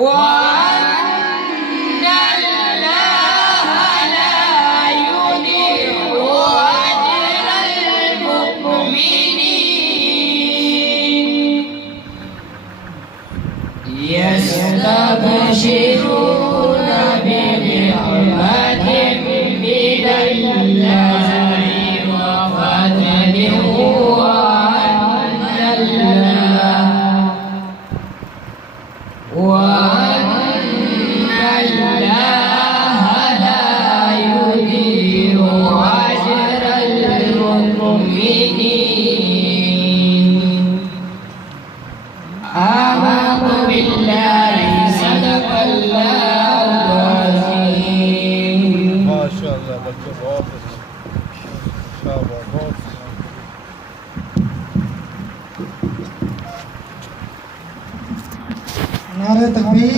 وأن الله لا يضيع أجر المؤمنين يستبشرون بنعمة من الله وفضل وأن الله لا يضيع أجر المؤمنين آمنت بالله صدق الله العظيم. ما شاء الله بچه حافظ شاباش. नारे तकबीर